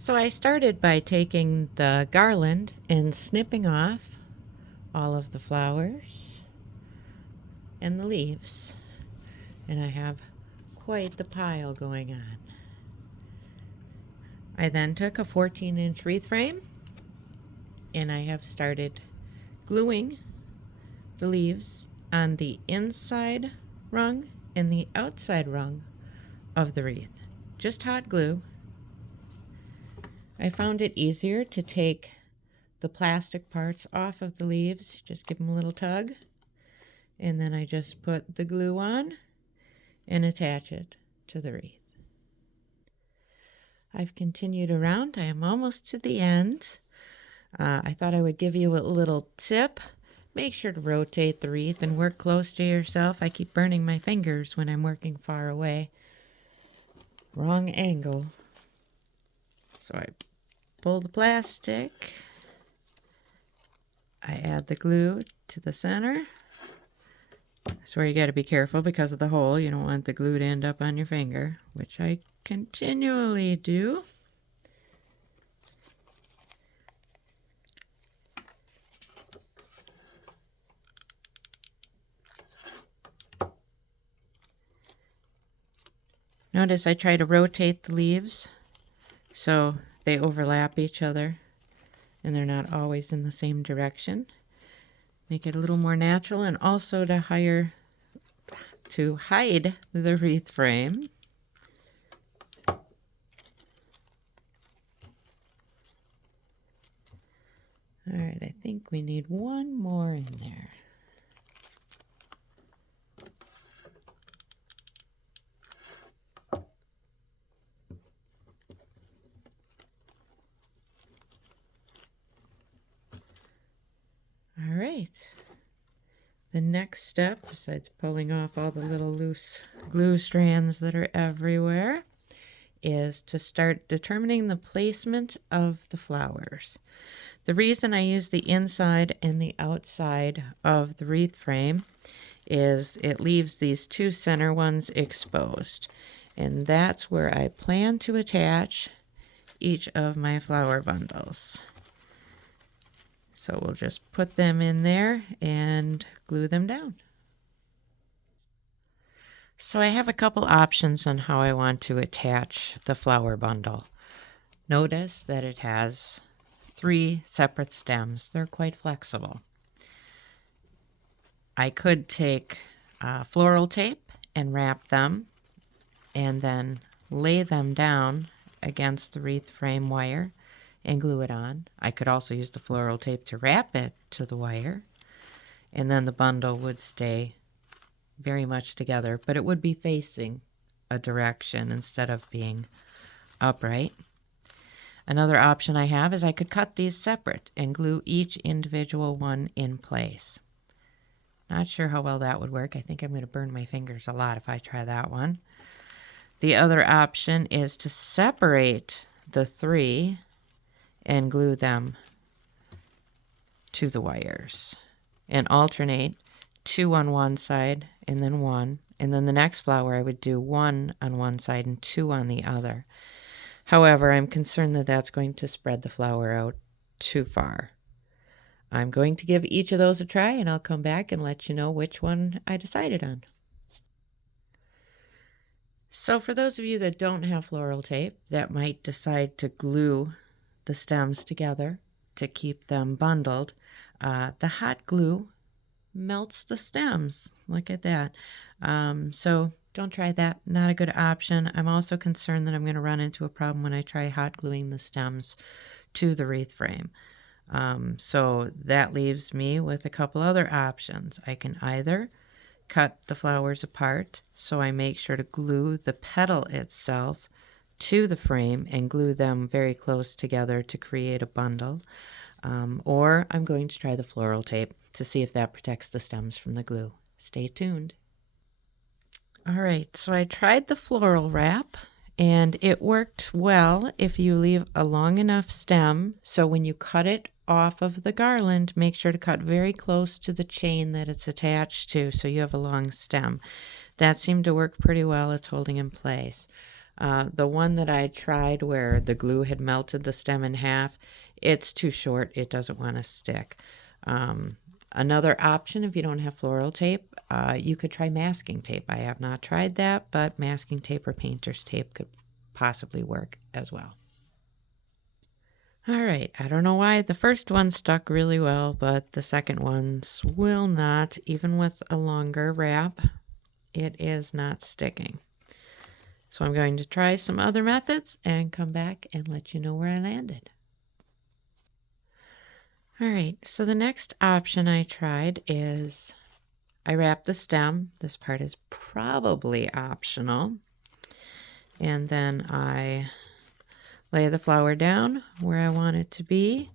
So I started by taking the garland and snipping off all of the flowers and the leaves. And I have quite the pile going on. I then took a 14-inch wreath frame and I have started gluing the leaves on the inside rung and the outside rung of the wreath. Just hot glue. I found it easier to take the plastic parts off of the leaves. Just give them a little tug. And then I just put the glue on and attach it to the wreath. I've continued around. I am almost to the end. I thought I would give you a little tip. Make sure to rotate the wreath and work close to yourself. I keep burning my fingers when I'm working far away. Wrong angle. So I pull the plastic. I add the glue to the center. That's where you got to be careful because of the hole. You don't want the glue to end up on your finger, which I continually do. Notice I try to rotate the leaves so they overlap each other and they're not always in the same direction. Make it a little more natural, and also to hide the wreath frame. All right, I think we need one more in there. All right. The next step, besides pulling off all the little loose glue strands that are everywhere, is to start determining the placement of the flowers. The reason I use the inside and the outside of the wreath frame is it leaves these two center ones exposed. And that's where I plan to attach each of my flower bundles. So we'll just put them in there and glue them down. So I have a couple options on how I want to attach the flower bundle. Notice that it has 3 separate stems. They're quite flexible. I could take floral tape and wrap them and then lay them down against the wreath frame wire and glue it on. I could also use the floral tape to wrap it to the wire, and then the bundle would stay very much together, but it would be facing a direction instead of being upright. Another option I have is I could cut these separate and glue each individual one in place. Not sure how well that would work. I think I'm going to burn my fingers a lot if I try that one. The other option is to separate the 3 and glue them to the wires and alternate 2 on one side and then 1. And then the next flower I would do 1 on one side and 2 on the other. However, I'm concerned that that's going to spread the flower out too far. I'm going to give each of those a try, and I'll come back and let you know which one I decided on. So for those of you that don't have floral tape, that might decide to glue the stems together to keep them bundled, the hot glue melts the stems. Look at that. So don't try that. Not a good option. I'm also concerned that I'm going to run into a problem when I try hot gluing the stems to the wreath frame. So that leaves me with a couple other options. I can either cut the flowers apart, so I make sure to glue the petal itself to the frame and glue them very close together to create a bundle. Or I'm going to try the floral tape to see if that protects the stems from the glue. Stay tuned. All right, so I tried the floral wrap, and it worked well if you leave a long enough stem, so when you cut it off of the garland, make sure to cut very close to the chain that it's attached to so you have a long stem. That seemed to work pretty well. It's holding in place. The one that I tried where the glue had melted the stem in half, it's too short. It doesn't want to stick. Another option, if you don't have floral tape, you could try masking tape. I have not tried that, but masking tape or painter's tape could possibly work as well. All right, I don't know why the first one stuck really well, but the second ones will not. Even with a longer wrap, it is not sticking. So I'm going to try some other methods and come back and let you know where I landed. All right, so the next option I tried is I wrap the stem. This part is probably optional. And then I lay the flower down where I want it to be.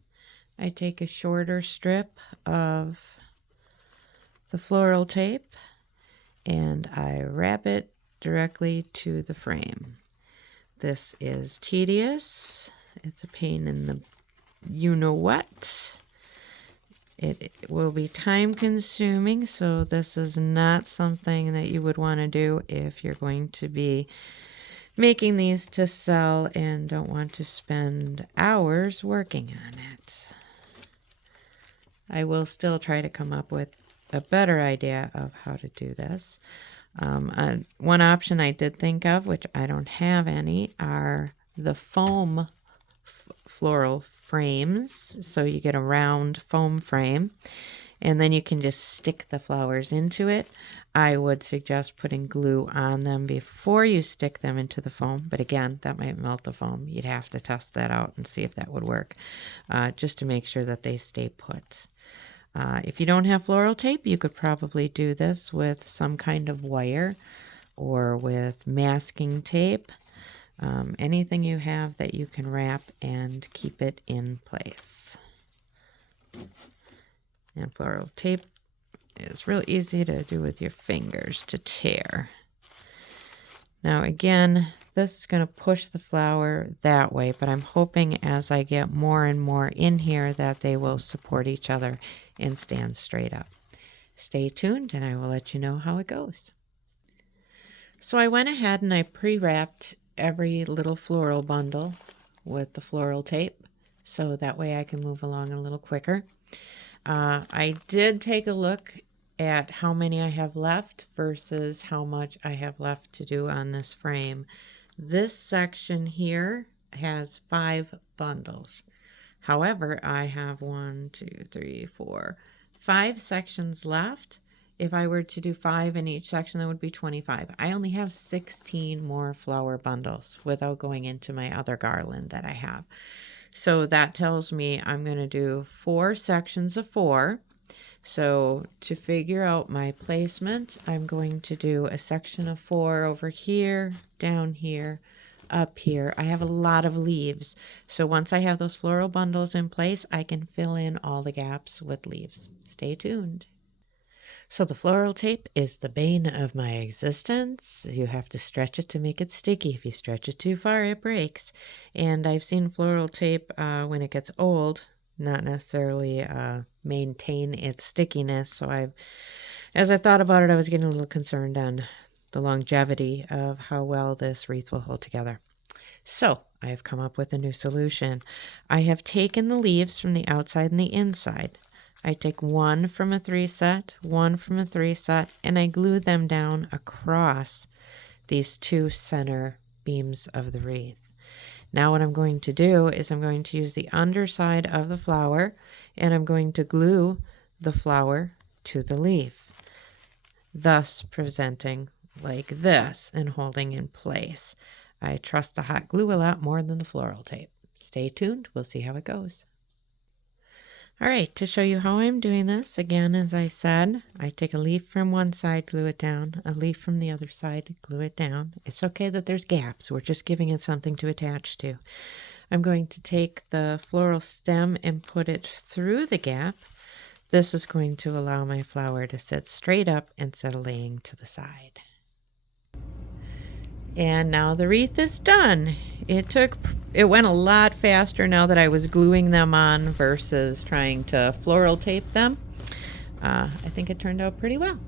I take a shorter strip of the floral tape and I wrap it directly to the frame. This is tedious. It's a pain in the you-know-what. It will be time consuming, so this is not something that you would want to do if you're going to be making these to sell and don't want to spend hours working on it. I will still try to come up with a better idea of how to do this. One option I did think of, which I don't have any, are the foam floral frames. So you get a round foam frame and then you can just stick the flowers into it. I would suggest putting glue on them before you stick them into the foam, but again, that might melt the foam. You'd have to test that out and see if that would work, just to make sure that they stay put. If you don't have floral tape, you could probably do this with some kind of wire or with masking tape. Anything you have that you can wrap and keep it in place. And floral tape is real easy to do with your fingers to tear. Now again, this is going to push the flower that way, but I'm hoping as I get more and more in here that they will support each other and stand straight up. Stay tuned and I will let you know how it goes. So I went ahead and I pre-wrapped every little floral bundle with the floral tape, so that way I can move along a little quicker. I did take a look at how many I have left versus how much I have left to do on this frame. This section here has 5 bundles. However, I have 5 sections left. If I were to do 5 in each section, that would be 25. I only have 16 more flower bundles without going into my other garland that I have. So that tells me I'm going to do 4 sections of 4. So to figure out my placement, I'm going to do a section of 4 over here, down here, up here. I have a lot of leaves. So once I have those floral bundles in place, I can fill in all the gaps with leaves. Stay tuned. So the floral tape is the bane of my existence. You have to stretch it to make it sticky. If you stretch it too far, it breaks. And I've seen floral tape when it gets old not necessarily maintain its stickiness. So as I thought about it, I was getting a little concerned on the longevity of how well this wreath will hold together. So I have come up with a new solution. I have taken the leaves from the outside and the inside. I take one from a 3 set, one from a 3 set, and I glue them down across these 2 center beams of the wreath. Now what I'm going to do is I'm going to use the underside of the flower and I'm going to glue the flower to the leaf, thus presenting like this and holding in place. I trust the hot glue a lot more than the floral tape. Stay tuned. We'll see how it goes. All right, to show you how I'm doing this, again, as I said, I take a leaf from one side, glue it down, a leaf from the other side, glue it down. It's okay that there's gaps. We're just giving it something to attach to. I'm going to take the floral stem and put it through the gap. This is going to allow my flower to sit straight up instead of laying to the side. And now the wreath is done. It went a lot faster now that I was gluing them on versus trying to floral tape them. I think it turned out pretty well.